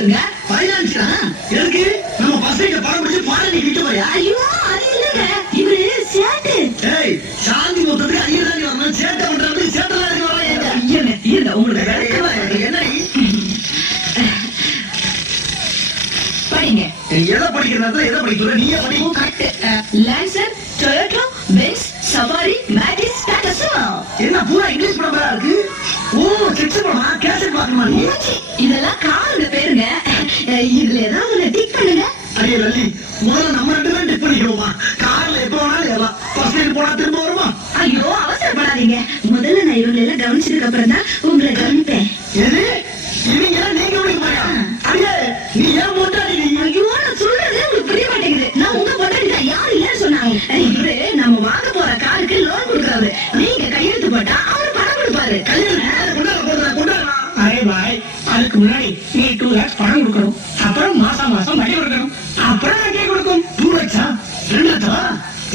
பைனான்சருங்க. பைனான்ஸா? எதுக்கு? நம்ம பசங்க பணம் பிடிச்சு பாடம் நீ விட்டு போறியா? ஐயோ அது இல்லங்க, இவரு சேட்டு. ஏய், சாந்தி மொத்தத்துக்கு ஐயராணி வரணும், சேட்டை பண்றது சேட்டெல்லாம் இருக்கு வர. ஐயனே இருங்க, உங்களுக்கு என்னடி படிங்க. எதை படிக்கிறதா? எதை படிக்கிற? நீயே படி. Correct. Lancer, Toyota, Benz, Safari, Matiz, Tata Sumo. என்ன பூரா இங்கிலீஷ் படமா இருக்கு? ஓ, செக்ஸ் படமா? கேசட் பாக்கணுமா நீ? இதெல்லாம் காரோட பேருங்க. இதுல ஏதாவது ஒண்ணு டிக் பண்ணுங்க. அடியே லல்லி, முதல்ல நம்ம 2 பேரும் டிக் பண்ணிக்கிறோமா? கார்ல எப்ப வேணாலும் ஏறலாம். ஃபர்ஸ்ட் டைம் போனா திரும்ப வருமா? ஐயோ அவசரப்படாதீங்க. முதல்ல நான் இவங்களை எல்லாம் கவனிச்சதுக்கு அப்புறம் தான் உங்களை கவனிப்பேன். எது? இவங்க எல்லாம் நீங்க கவனிக்க மாட்டியா? அடியே, நீ ஏன் போட்டாடி? ஐயோ நான் சொல்றது உங்களுக்கு புரிய மாட்டேங்குது. நான் உங்க பொண்டாட்டி தான், யாரும் இல்லன்னு சொன்னாங்க. இவரு நம்ம வாங்க போற காருக்கு லோன் கொடுக்கறாரு. நீங்க கையெழுத்து போட்டா அவர் பணம் கொடுப்பாரு. அரே பாய், அதுக்கு முன்னாடி நீ 2 lakhs பணம் கொடுக்கணும். அப்புறம் மாசம் வட்டி கொடுக்கணும். அப்புறம் வட்டி கொடுக்கும். 2 லட்சா? 2 லட்சமா?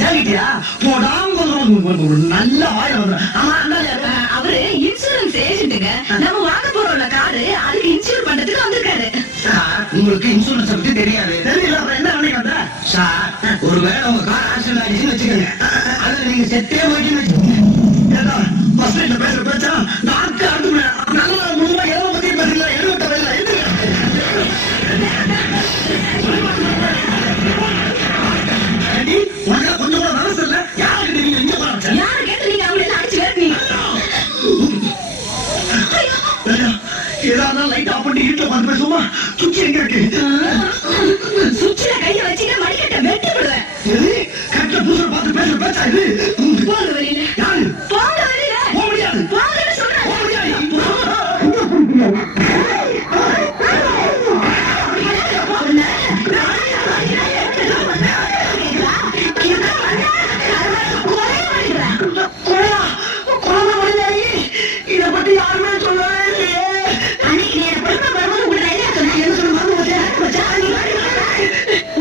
ஏங்கிட்டியா? போடாம நல்ல வாயில வந்து. ஆமா, அவரு இன்சூரன்ஸ் ஏஜென்ட்டுங்க. நம்ம வாங்க போறோம்ல காரு, அதுக்கு இன்சூர் பண்றதுக்கு வந்திருக்காரு. உங்களுக்கு இன்சூரன்ஸ் பத்தி தெரியாது. தெரியல, அப்புறம் என்ன நினைக்கிறத? சார், ஒருவேளை உங்க கார் ஆக்சிடென்ட் ஆயிடுச்சுன்னு வச்சுக்கோங்க, அதுல நீங்க செத்தே போயிட்டு வச்சுக்கோங்க. பஸ் லைன்ல பேசுற பேச்சா நாக்கு அடுத்து நல்லா முழுவா எவ்வளவு பத்தி பேசல, எழுவட்ட வயல கொஞ்சம் கூட மனசு இல்ல. யாருக்கு நீங்க எங்க போறாங்க? யாரு கேட்டு நீங்க அவங்கள அடிச்சு வேறீங்க? ஏதாவது லைட் ஆஃப் பண்ணி வீட்டுல பார்த்து பேசுவோமா? சுச்சி எங்க இருக்கு? சுவிட்ச்ல கைய வச்சீங்க மடிக்கட்ட வெட்டி விடுவேன். எது? கரெக்டா புதுசா பார்த்து பேசுற பேச்சா இது? போங்க வெளியில. யாரு? போங்க வெளியில. போக முடியாது. போங்கன்னு சொல்றேன். போக முடியாது. இதை பத்தி யாருமே சொல்லவே இல்லையே. அன்னைக்கு நீ பொறுப்பை வரும்போது உங்களுக்கு ஐடியா சொன்னேன். என்ன சொல்ல மறந்து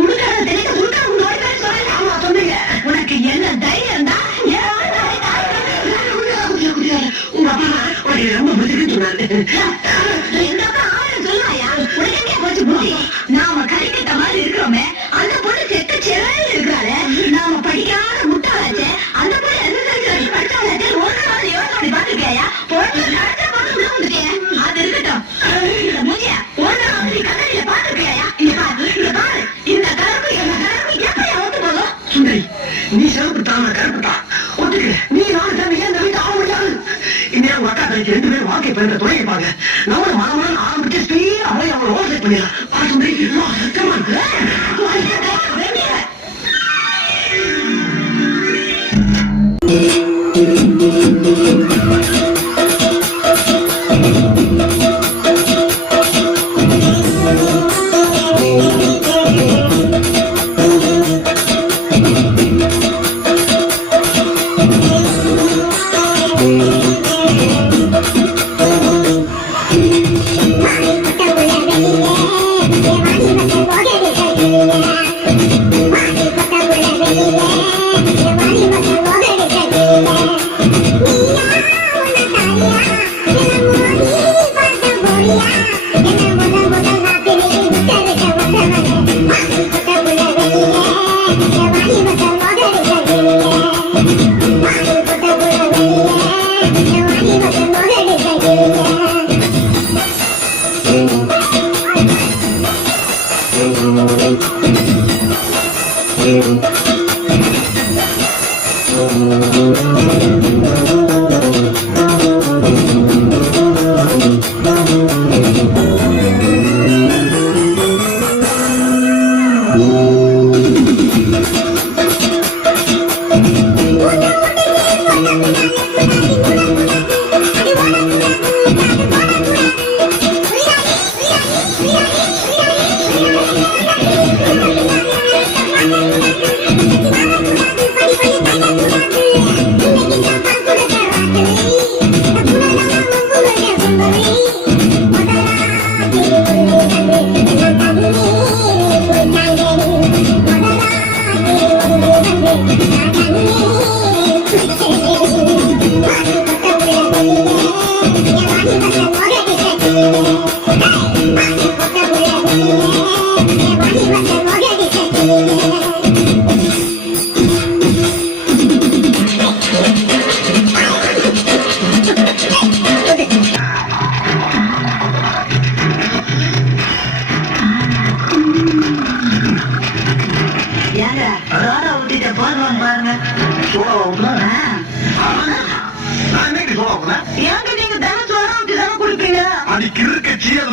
உடுக்காத தெரியுது, உடுக்காத உங்க ஓடி பேர் சொல்லல. ஆமா, சொன்னீங்க. உனக்கு என்ன தைரியம் தான்? உங்க அப்பா உனக்கு ரொம்ப பிடிக்குன்னு சொன்னாரு. எங்க அப்பா ஆயிரம் சொல்லுவாயா? உடனே போச்சு புத்தி. நாம கறிக்கட்ட மாதிரி இருக்கிறோமே, அந்த பொண்ணு செத்து செவல் இருக்கிறாளே. நாம படிக்காத முட்டாளாச்சே, அந்த பொண்ணு எஸ்எஸ்எல்சி படிச்சாளாச்சே. ஒரு நாள் யோசனை பாத்துருக்கியா? பொண்ணு கரெக்டா போட்டு உள்ள வந்துட்டியா? அது இருக்கட்டும். இந்த மூஞ்சியா ஒரு நாள் நீ கண்ணாடியில பாத்துருக்கியா? இங்க பாரு, இங்க பாரு. இந்த கருப்பு என்ன கருப்பு எப்படியா ஒத்து போதும்? சுந்தரி, நீ சிறப்பு தான், கருப்பு தான். ஒத்துக்கு நீ நாலு தம்பி ஏன் இந்த வீட்டு ஆக முடியாது? இன்னும் உங்க அக்கா தனிக்கு 2 பேரும் வாழ்க்கை பயணத்தை துணையை பாங்க. நம்மளும் மனமான ஆரம்பிச்சு ஸ்பீடா அவளை அவங்களை ஓவர்டேக் பண்ணிடலாம். பாரு சுந்தரி, சத்தமா இருக்கு. Hey!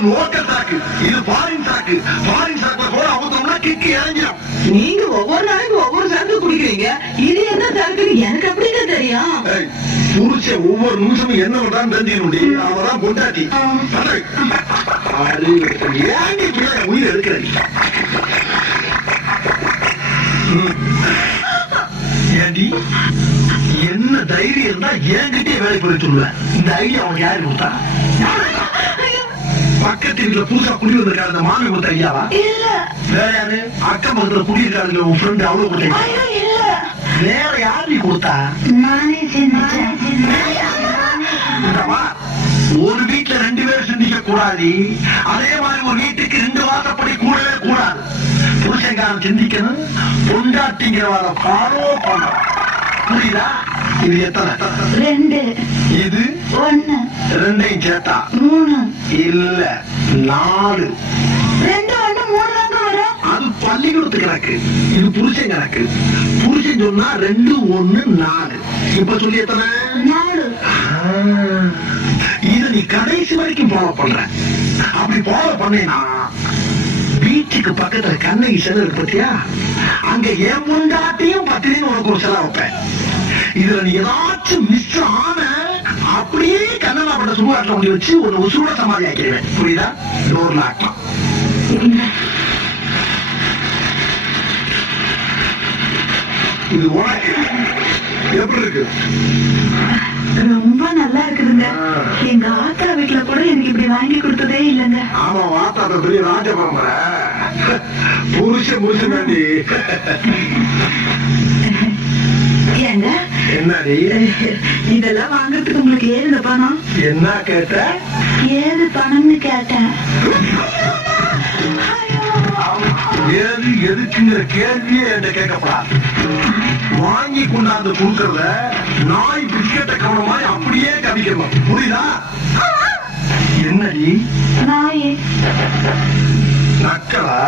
லோக்கல் சாக்கு, இது ஃபாரின் சாக்கு. ஃபாரின் சாக்குல கூட அவுத்தோம்னா கிக்கு இறங்கிடும். நீங்க ஒவ்வொரு நாளைக்கு ஒவ்வொரு சரக்கு குடிக்கிறீங்க, இது என்ன சரக்குன்னு எனக்கு அப்படிங்க தெரியும். ஏய், புருஷன் ஒவ்வொரு நிமிஷமும் என்ன பண்றான்னு தெரிஞ்சுக்கணும்டி. அவதான் பொண்டாட்டி. அது ஏன் இப்படி உயிர் எடுக்கிறது? ஏண்டி என்ன தைரியம் இருந்தா என்கிட்டே வேலை போய் சொல்லுவேன். இந்த ஐடியா அவனுக்கு யாரு கொடுத்தா? பக்கத்து வீட்டுல புதுசா குடி வந்திருக்காரு அந்த மாமி கொடுத்த ஐடியாவா? இல்ல வேற யாரு? அக்கம் பக்கத்துல குடியிருக்காரு உன் ஃப்ரெண்ட் அவ்வளவு கொடுத்த? ஐயோ இல்ல வேற யாரு கொடுத்தா? நானே செஞ்சேன். இந்தம்மா, ஒரு வீட்டுல 2 பேரும் சிந்திக்க கூடாது. அதே மாதிரி ஒரு வீட்டுக்கு 2 வாசப்படி கூடவே கூடாது. புருஷங்காரன் சிந்திக்கணும், பொண்டாட்டிங்கிறவர ஃபாலோ பண்ணணும். புரியுதா? இது எத்தனை? 2 இது 1 2ஐயும் சேர்த்தா 3 இல்ல 4. 2 1 3 தாங்க வரும். அது பள்ளிக்கூடத்து கணக்கு, இது புருஷன் கணக்கு. புருஷன் சொன்னா 2 1 4. இப்ப சொல்லி எத்தனை? 4 இத நீ கடைசி வரைக்கும் ஃபாலோ பண்ற. அப்படி ஃபாலோ பண்ணேன்னா பீச்சுக்கு பக்கத்துல கண்ணகி சிலை இருக்கு பத்தியா, அங்க என் முண்டாட்டியும் பத்திரின்னு உனக்கு ஒரு சிலை வைப்பேன். இதுல நீ ஏதாச்சும் மிஸ் ஆன அப்படியே கண்ணனா பட்ட சுடுகாட்டில் கொண்டு வச்சு ஒரு உசுரோட சமாதி ஆக்கிடுவேன். புரியுதா? டோர்ல ஆக்கலாம். இது உனக்கு எப்படி இருக்கு? ரொம்ப நல்லா இருக்குதுங்க. எங்க ஆத்தா வீட்டுல கூட எனக்கு இப்படி வாங்கி கொடுத்ததே இல்லைங்க. ஆமா, வாத்தாத்த பெரிய ராஜ பரம்பரை. புருஷன் வேண்டி. ஏங்க என்னடி இதெல்லாம் வாங்குறதுக்கு உங்களுக்கு ஏது பணம்? என்ன கேட்ட? ஏது பணம்னு கேட்டேன். ஏது எதுக்குங்கிற கேள்வியே என்கிட்ட கேட்கப்படாது. வாங்கி கொண்டாந்து கொடுக்கறத நாய் பிஸ்கெட்டை கவன மாதிரி அப்படியே கவிக்கணும். புரியுதா? என்னடி நாயே நக்கலா?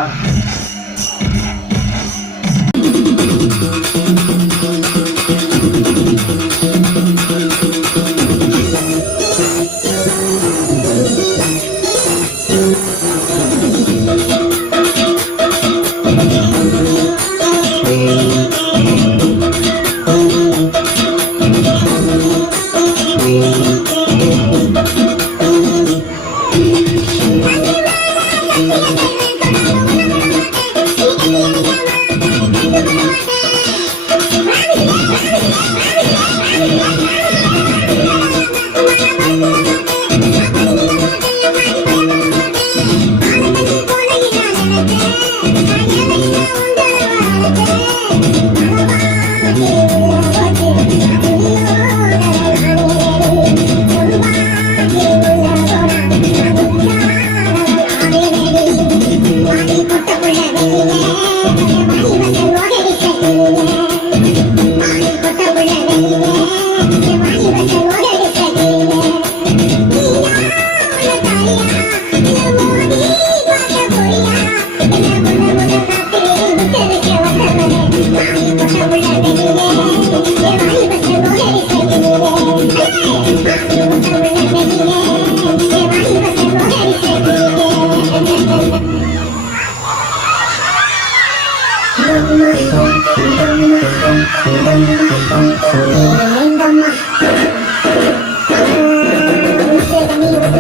Thank you.